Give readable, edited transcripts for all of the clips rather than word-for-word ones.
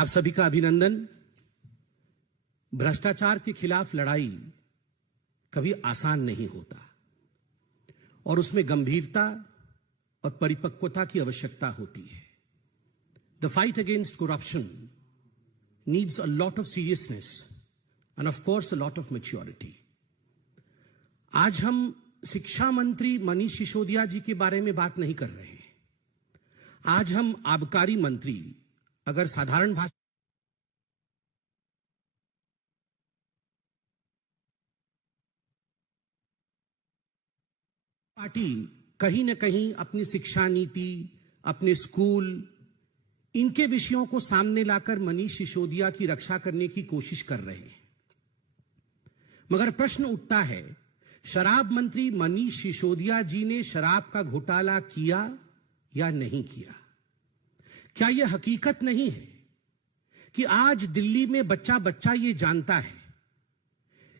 आप सभी का अभिनंदन। भ्रष्टाचार के खिलाफ लड़ाई कभी आसान नहीं होता और उसमें गंभीरता और परिपक्वता की आवश्यकता होती है। The fight against corruption needs a lot of seriousness end of course a lot of maturity. आज हम शिक्षा मंत्री मनीष सिसोदिया जी के बारे में बात नहीं कर रहे हैं। आज हम आबकारी मंत्री, अगर साधारण भाषा पार्टी कहीं ना कहीं अपनी शिक्षा नीति, अपने स्कूल, इनके विषयों को सामने लाकर मनीष सिसोदिया की रक्षा करने की कोशिश कर रहे हैं। मगर प्रश्न उठता है, शराब मंत्री मनीष सिसोदिया जी ने शराब का घोटाला किया या नहीं किया? क्या यह हकीकत नहीं है कि आज दिल्ली में बच्चा बच्चा ये जानता है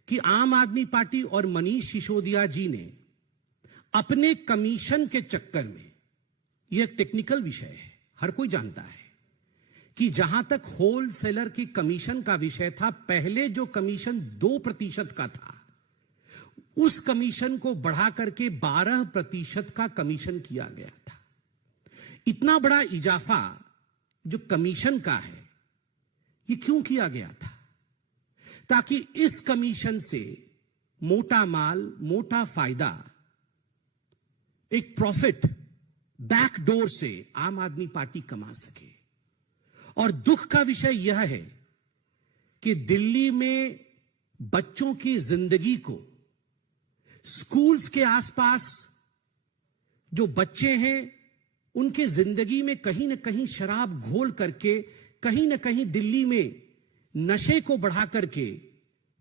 कि आम आदमी पार्टी और मनीष सिसोदिया जी ने अपने कमीशन के चक्कर में, यह एक टेक्निकल विषय है, हर कोई जानता है कि जहां तक होलसेलर की कमीशन का विषय था, पहले जो कमीशन 2% का था, उस कमीशन को बढ़ा करके 12% का कमीशन किया गया था। इतना बड़ा इजाफा जो कमीशन का है, ये क्यों किया गया था? ताकि इस कमीशन से मोटा माल, मोटा फायदा, एक प्रॉफिट बैकडोर से आम आदमी पार्टी कमा सके। और दुख का विषय यह है कि दिल्ली में बच्चों की जिंदगी को, स्कूल्स के आसपास जो बच्चे हैं, उनके जिंदगी में कहीं ना कहीं शराब घोल करके, कहीं ना कहीं दिल्ली में नशे को बढ़ा करके,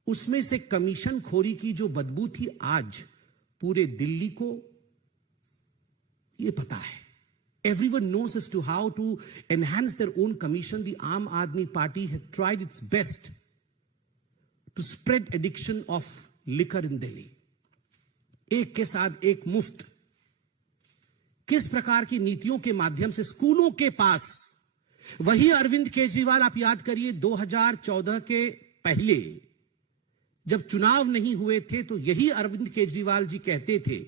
उसमें से कमीशन खोरी की जो बदबू थी, आज पूरे दिल्ली को ये पता है। Everyone knows as to how to enhance their own commission. The Aam Aadmi Party had tried its best to spread addiction of liquor in Delhi. एक के साथ एक मुफ्त, किस प्रकार की नीतियों के माध्यम से स्कूलों के पास, वही अरविंद केजरीवाल, आप याद करिए 2014 के पहले जब चुनाव नहीं हुए थे, तो यही अरविंद केजरीवाल जी कहते थे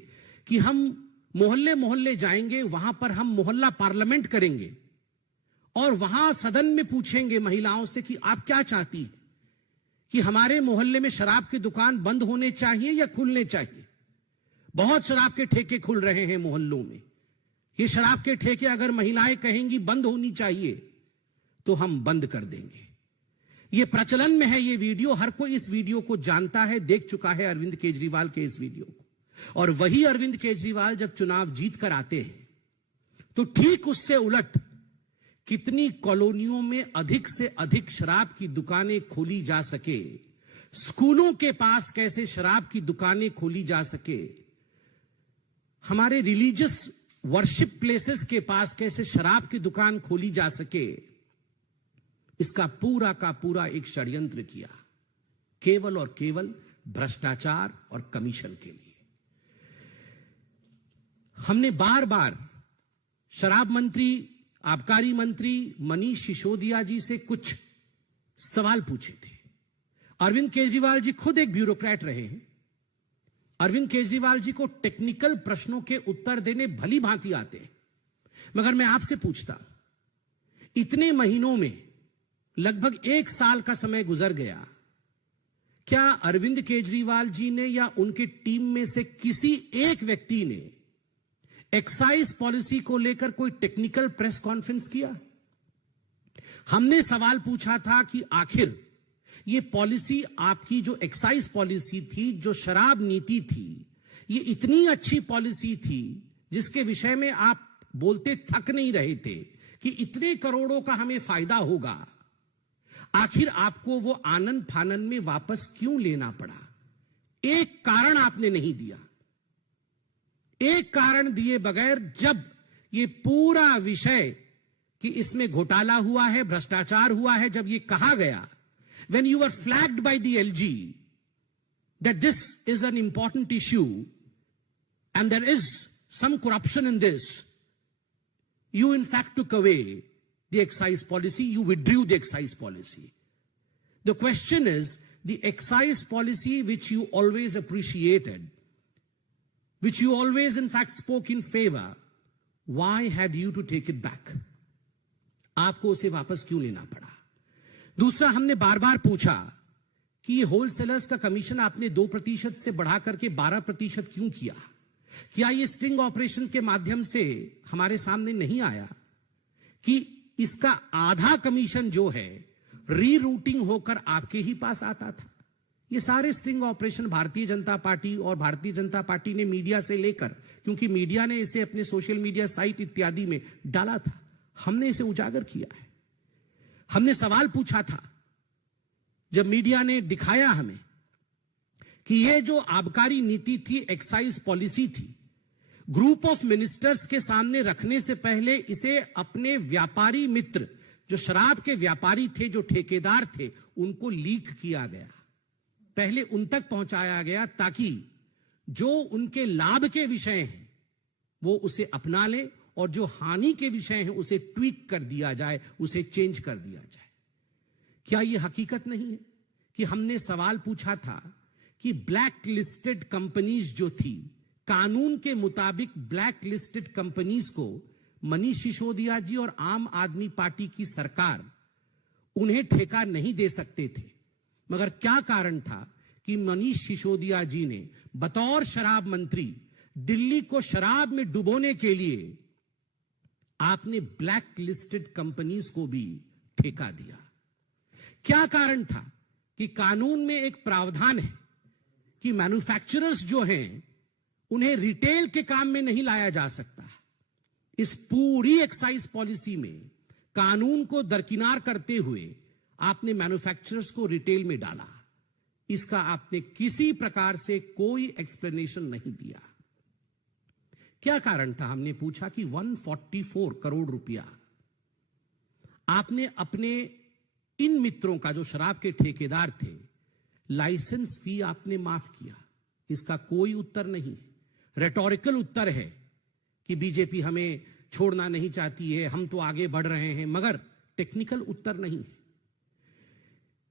कि हम मोहल्ले मोहल्ले जाएंगे, वहां पर हम मोहल्ला पार्लियामेंट करेंगे और वहां सदन में पूछेंगे महिलाओं से कि आप क्या चाहती हैं, कि हमारे मोहल्ले में शराब की दुकान बंद होने चाहिए या खुलने चाहिए। बहुत शराब के ठेके खुल रहे हैं मोहल्लों में। ये शराब के ठेके अगर महिलाएं कहेंगी बंद होनी चाहिए तो हम बंद कर देंगे। ये प्रचलन में है ये वीडियो, हर कोई इस वीडियो को जानता है, देख चुका है अरविंद केजरीवाल के इस वीडियो को। और वही अरविंद केजरीवाल जब चुनाव जीत कर आते हैं, तो ठीक उससे उलट कितनी कॉलोनियों में अधिक से अधिक शराब की दुकानें खोली जा सके, स्कूलों के पास कैसे शराब की दुकानें खोली जा सके, हमारे रिलीजियस वर्शिप प्लेसेस के पास कैसे शराब की दुकान खोली जा सके, इसका पूरा का पूरा एक षड्यंत्र किया, केवल और केवल भ्रष्टाचार और कमीशन के लिए। हमने बार बार शराब मंत्री, आबकारी मंत्री मनीष सिसोदिया जी से कुछ सवाल पूछे थे। अरविंद केजरीवाल जी खुद एक ब्यूरोक्रेट रहे हैं। अरविंद केजरीवाल जी को टेक्निकल प्रश्नों के उत्तर देने भली भांति आते हैं। मगर मैं आपसे पूछता, इतने महीनों में लगभग 1 साल का समय गुजर गया, क्या अरविंद केजरीवाल जी ने या उनकी टीम में से किसी एक व्यक्ति ने एक्साइज पॉलिसी को लेकर कोई टेक्निकल प्रेस कॉन्फ्रेंस किया? हमने सवाल पूछा था कि आखिर ये पॉलिसी, आपकी जो एक्साइज पॉलिसी थी, जो शराब नीति थी, ये इतनी अच्छी पॉलिसी थी जिसके विषय में आप बोलते थक नहीं रहे थे कि इतने करोड़ों का हमें फायदा होगा, आखिर आपको वो आनंद फानन में वापस क्यों लेना पड़ा? एक कारण आपने नहीं दिया। एक कारण दिए बगैर जब ये पूरा विषय कि इसमें घोटाला हुआ है, भ्रष्टाचार हुआ है, जब ये कहा गया, when you were flagged by the LG that this is an important issue and there is some corruption in this, you in fact took away the excise policy, you withdrew the excise policy. The question is, the excise policy which you always appreciated, which you always in fact spoke in favor, why had you to take it back? आपको उसे वापस क्यों लेना पड़ा? दूसरा, हमने बार बार पूछा कि ये होलसेलर्स का कमीशन आपने 2% से बढ़ा करके 12% क्यों किया? क्या ये स्टिंग ऑपरेशन के माध्यम से हमारे सामने नहीं आया कि इसका आधा कमीशन जो है रीरूटिंग होकर आपके ही पास आता था? ये सारे sting operation Bharatiya Janata party और भारतीय जनता पार्टी ने मीडिया से लेकर, क्योंकि मीडिया ने इसे अपने सोशल मीडिया साइट इत्यादि में डाला था, हमने इसे उजागर किया है। हमने सवाल पूछा था जब मीडिया ने दिखाया हमें कि यह जो आबकारी नीति थी, एक्साइज पॉलिसी थी, ग्रुप ऑफ मिनिस्टर्स के सामने रखने से पहले इसे अपने व्यापारी मित्र, जो शराब के व्यापारी थे, जो ठेकेदार थे, उनको लीक किया गया, पहले उन तक पहुंचाया गया ताकि जो उनके लाभ के विषय हैं वो उसे अपना लें और जो हानि के विषय हैं उसे ट्वीक कर दिया जाए, उसे चेंज कर दिया जाए। क्या यह हकीकत नहीं है कि हमने सवाल पूछा था कि ब्लैक लिस्टेड कंपनीज जो थी, कानून के मुताबिक ब्लैक लिस्टेड कंपनीज को मनीष सिसोदिया जी और आम आदमी पार्टी की सरकार उन्हें ठेका नहीं दे सकते थे, मगर क्या कारण था कि मनीष सिसोदिया जी ने बतौर शराब मंत्री दिल्ली को शराब में डुबोने के लिए आपने ब्लैक लिस्टेड कंपनीज को भी ठेका दिया? क्या कारण था कि कानून में एक प्रावधान है कि मैन्युफैक्चरर्स जो हैं उन्हें रिटेल के काम में नहीं लाया जा सकता? इस पूरी एक्साइज पॉलिसी में कानून को दरकिनार करते हुए आपने मैन्युफैक्चरर्स को रिटेल में डाला। इसका आपने किसी प्रकार से कोई एक्सप्लेनेशन नहीं दिया। क्या कारण था? हमने पूछा कि 144 करोड़ रुपया आपने अपने इन मित्रों का, जो शराब के ठेकेदार थे, लाइसेंस फी आपने माफ किया। इसका कोई उत्तर नहीं। रेटोरिकल उत्तर है कि बीजेपी हमें छोड़ना नहीं चाहती है, हम तो आगे बढ़ रहे हैं, मगर टेक्निकल उत्तर नहीं है।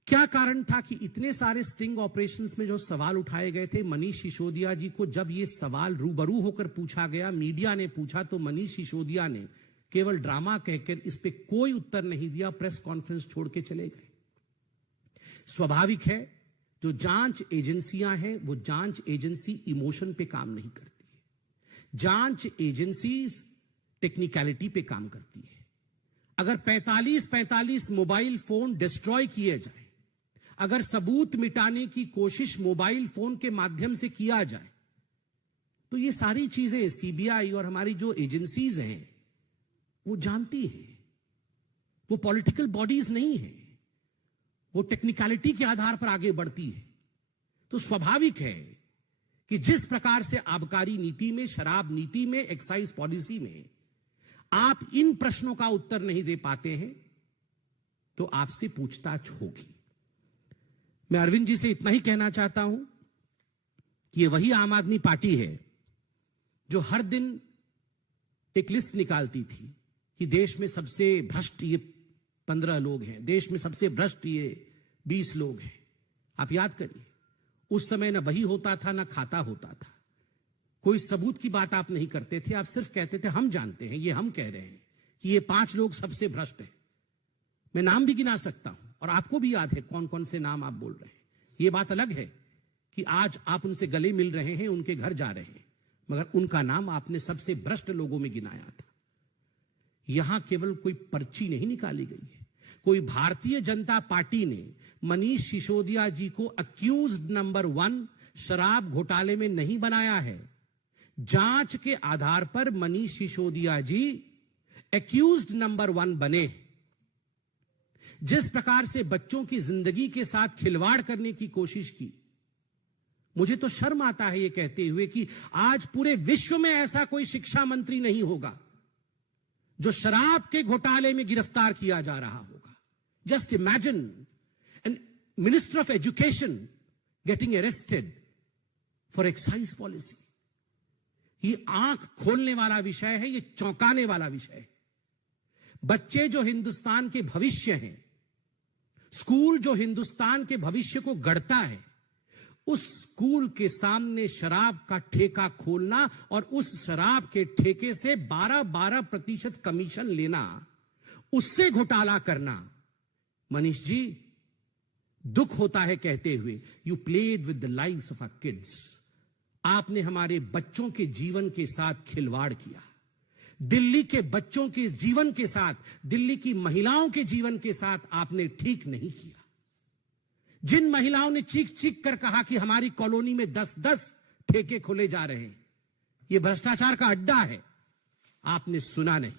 क्या कारण था कि इतने सारे स्टिंग ऑपरेशंस में जो सवाल उठाए गए थे, मनीष सिसोदिया जी को जब ये सवाल रूबरू होकर पूछा गया, मीडिया ने पूछा, तो मनीष सिसोदिया ने केवल ड्रामा कहकर इस पे कोई उत्तर नहीं दिया, प्रेस कॉन्फ्रेंस छोड़ के चले गए। स्वाभाविक है, जो जांच एजेंसियां हैं वो जांच एजेंसी इमोशन पे काम नहीं करती है। जांच एजेंसी टेक्निकलिटी पे काम करती है। अगर 45 मोबाइल फोन डिस्ट्रॉय किए जाए, अगर सबूत मिटाने की कोशिश मोबाइल फोन के माध्यम से किया जाए, तो ये सारी चीजें सीबीआई और हमारी जो एजेंसीज हैं वो जानती हैं। वो पॉलिटिकल बॉडीज नहीं है, वो टेक्निकलिटी के आधार पर आगे बढ़ती है। तो स्वाभाविक है कि जिस प्रकार से आबकारी नीति में, शराब नीति में, एक्साइज पॉलिसी में आप इन प्रश्नों का उत्तर नहीं दे पाते हैं, तो आपसे पूछताछ होगी। मैं अरविंद जी से इतना ही कहना चाहता हूं कि ये वही आम आदमी पार्टी है जो हर दिन एक लिस्ट निकालती थी कि देश में सबसे भ्रष्ट ये 15 लोग हैं, देश में सबसे भ्रष्ट ये 20 लोग हैं। आप याद करिए, उस समय ना बही होता था, ना खाता होता था। कोई सबूत की बात आप नहीं करते थे, आप सिर्फ कहते थे हम जानते हैं, ये हम कह रहे हैं कि ये 5 लोग सबसे भ्रष्ट हैं। मैं नाम भी गिना सकता हूं और आपको भी याद है कौन कौन से नाम आप बोल रहे हैं। ये बात अलग है कि आज आप उनसे गले मिल रहे हैं, उनके घर जा रहे हैं, मगर उनका नाम आपने सबसे भ्रष्ट लोगों में गिनाया था। यहां केवल कोई पर्ची नहीं निकाली गई है, कोई भारतीय जनता पार्टी ने मनीष सिसोदिया जी को अक्यूज्ड नंबर 1 शराब घोटाले में नहीं बनाया है। जांच के आधार पर मनीष सिसोदिया जी एक्यूज्ड नंबर 1 बने। जिस प्रकार से बच्चों की जिंदगी के साथ खिलवाड़ करने की कोशिश की, मुझे तो शर्म आता है ये कहते हुए कि आज पूरे विश्व में ऐसा कोई शिक्षा मंत्री नहीं होगा जो शराब के घोटाले में गिरफ्तार किया जा रहा होगा। Just imagine an minister of education getting arrested for excise policy. ये आंख खोलने वाला विषय है, ये चौंकाने वाला विषय है। बच्चे जो हिंदुस्तान के भविष्य हैं, स्कूल जो हिंदुस्तान के भविष्य को गढ़ता है, उस स्कूल के सामने शराब का ठेका खोलना और उस शराब के ठेके से 12% कमीशन लेना, उससे घोटाला करना, मनीष जी दुख होता है कहते हुए, you played with the lives of our kids. आपने हमारे बच्चों के जीवन के साथ खिलवाड़ किया, दिल्ली के बच्चों के जीवन के साथ, दिल्ली की महिलाओं के जीवन के साथ आपने ठीक नहीं किया। जिन महिलाओं ने चीख चीख कर कहा कि हमारी कॉलोनी में 10-10 ठेके खोले जा रहे हैं, यह भ्रष्टाचार का अड्डा है, आपने सुना नहीं।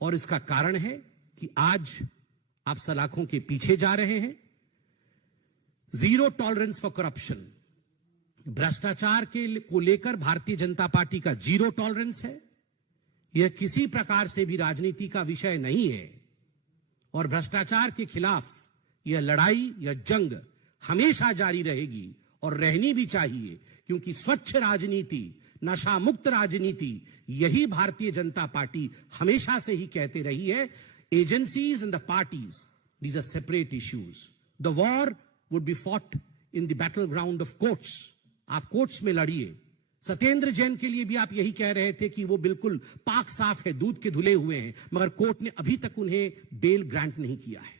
और इसका कारण है कि आज आप सलाखों के पीछे जा रहे हैं। जीरो टॉलरेंस फॉर करप्शन, भ्रष्टाचार को लेकर भारतीय जनता पार्टी का जीरो टॉलरेंस है। यह किसी प्रकार से भी राजनीति का विषय नहीं है और भ्रष्टाचार के खिलाफ यह लड़ाई, यह जंग हमेशा जारी रहेगी और रहनी भी चाहिए, क्योंकि स्वच्छ राजनीति, नशा मुक्त राजनीति, यही भारतीय जनता पार्टी हमेशा से ही कहते रही है। Agencies and the parties, these are separate issues. The war would be fought in the battleground of courts. आप कोर्ट्स में लड़िए। सत्येंद्र जैन के लिए भी आप यही कह रहे थे कि वो बिल्कुल पाक साफ है, दूध के धुले हुए हैं, मगर कोर्ट ने अभी तक उन्हें बेल ग्रांट नहीं किया है।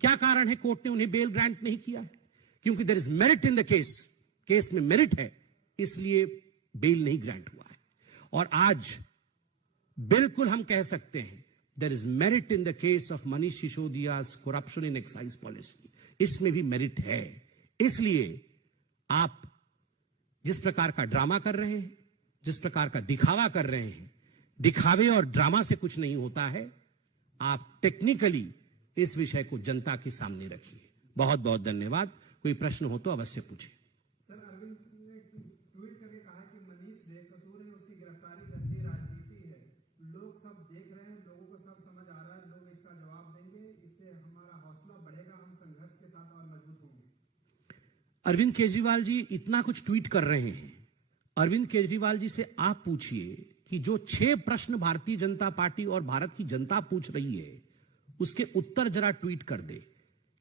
क्या कारण है कोर्ट ने उन्हें बेल ग्रांट नहीं किया है? क्योंकि there is merit in the case, case में मेरिट है, इसलिए बेल नहीं ग्रांट हुआ है। और आज बिल्कुल हम कह सकते हैं there is merit in the case of Manish Sisodia's corruption in excise policy. इसमें भी मेरिट है। इसलिए आप जिस प्रकार का ड्रामा कर रहे हैं, जिस प्रकार का दिखावा कर रहे हैं, दिखावे और ड्रामा से कुछ नहीं होता है। आप टेक्निकली इस विषय को जनता के सामने रखिए। बहुत बहुत धन्यवाद। कोई प्रश्न हो तो अवश्य पूछिए। सर, अरविंद ने ट्वीट करके कहा कि मनीष बेकसूर है, उसकी गिरफ्तारी गंदी राजनीति है। लोग सब देख रहे हैं, लोगों को सब समझ आ रहा है, लोग इसका जवाब देंगे, इससे हमारा हौसला बढ़ेगा, हम संघर्ष के साथ और मजबूत होंगे। अरविंद केजरीवाल जी इतना कुछ ट्वीट कर रहे हैं। अरविंद केजरीवाल जी से आप पूछिए कि जो 6 प्रश्न भारतीय जनता पार्टी और भारत की जनता पूछ रही है, उसके उत्तर जरा ट्वीट कर दे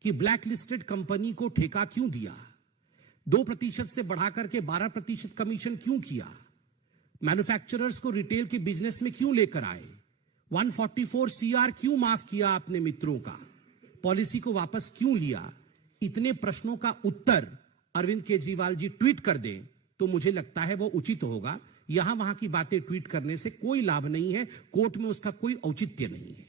कि ब्लैक लिस्टेड कंपनी को ठेका क्यों दिया, 2% से बढ़ाकर के 12% कमीशन क्यों किया, मैन्युफैक्चरर्स को रिटेल के बिजनेस में क्यों लेकर आए, 144 CR क्यों माफ किया आपने मित्रों का, पॉलिसी को वापस क्यों लिया। इतने प्रश्नों का उत्तर अरविंद केजरीवाल जी ट्वीट कर दें तो मुझे लगता है वो उचित होगा। यहां वहां की बातें ट्वीट करने से कोई लाभ नहीं है, कोर्ट में उसका कोई औचित्य नहीं है।